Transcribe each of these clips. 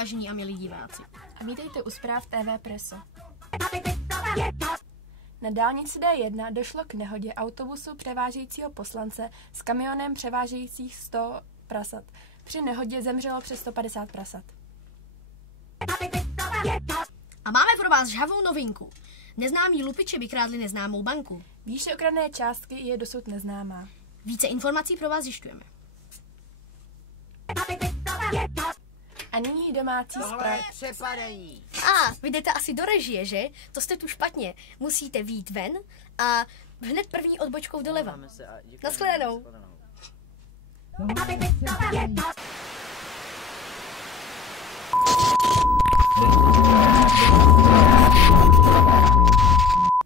vážení a milí diváci. A vítejte u zpráv TV Preso. Na dálnici D1 došlo k nehodě autobusu převážejícího poslance s kamionem převážejících 100 prasat. Při nehodě zemřelo přes 150 prasat. A máme pro vás žhavou novinku. Neznámí lupiči vykradli neznámou banku. Výše okradené částky je dosud neznámá. Více informací pro vás zjišťujeme. A nyní domácí zprávy. Přepadení. Vy jdete asi do režie, že? To jste tu špatně. Musíte vyjít ven a hned první odbočkou doleva. Naschledanou.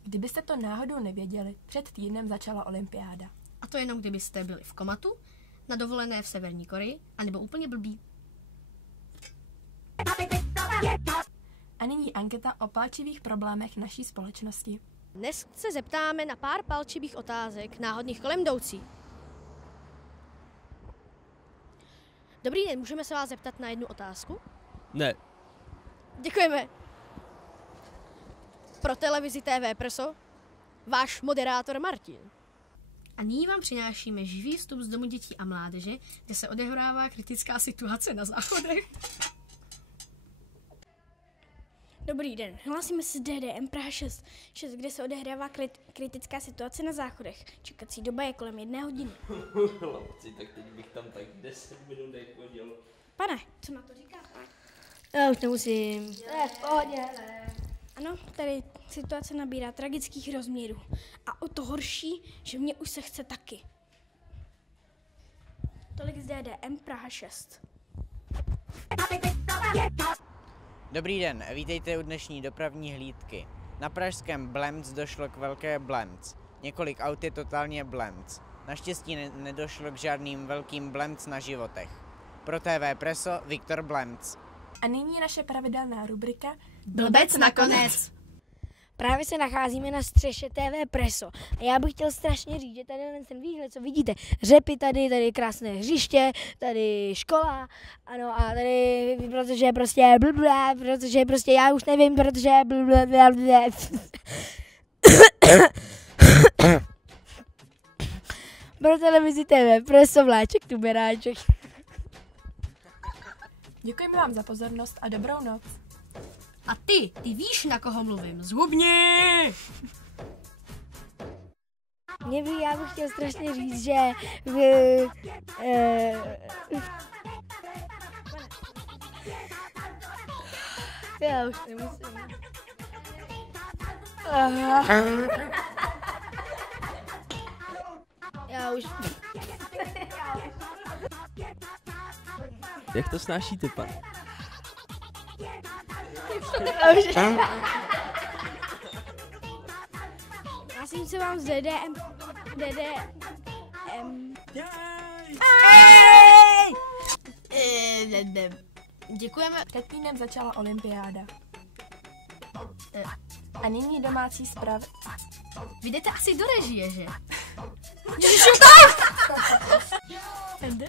Kdybyste to náhodou nevěděli, před týdnem začala olympiáda. A to jenom kdybyste byli v komatu, na dovolené v Severní Koreji, anebo úplně blbí. A nyní anketa o palčivých problémech naší společnosti. Dnes se zeptáme na pár palčivých otázek náhodných kolem jdoucí. Dobrý den, můžeme se vás zeptat na jednu otázku? Ne. Děkujeme. Pro televizi TV Preso, váš moderátor Martin. A nyní vám přinášíme živý vstup z Domu dětí a mládeže, kde se odehrává kritická situace na záchodech. Dobrý den, hlásíme se z DDM Praha 6, kde se odehrává kritická situace na záchodech. Čekací doba je kolem 1 hodiny. Chlapci, tak teď bych tam tak 10 minut nechodil. Pane, co na to říkáte? Já už nemusím. V pohodě. Ano, tady situace nabírá tragických rozměrů. A o to horší, že mě už se chce taky. Tolik z DDM Praha 6. Dobrý den, vítejte u dnešní dopravní hlídky. Na pražském Blemc došlo k velké Blemc. Několik aut je totálně Blemc. Naštěstí nedošlo k žádným velkým Blemc na životech. Pro TV Preso Viktor Blemc. A nyní naše pravidelná rubrika Blbec nakonec. Právě se nacházíme na střeše TV Preso. A já bych chtěl strašně říct, že tady ten výhled, co vidíte, řepy tady krásné hřiště, tady škola, ano, a tady, protože prostě já už nevím, protože pro televizi TV Preso Vláček Tuberáček. Děkujeme vám za pozornost a dobrou noc. A ty víš, na koho mluvím. Zhubni! Já bych chtěl strašně říct, že já už nemusím. Já už. Jak to snášíte, pane? Hlásím se vám z DDM. Děkujeme. Před týdnem začala olympiáda. A nyní domácí zprávy. Vy jdete asi do režie, že? Ende?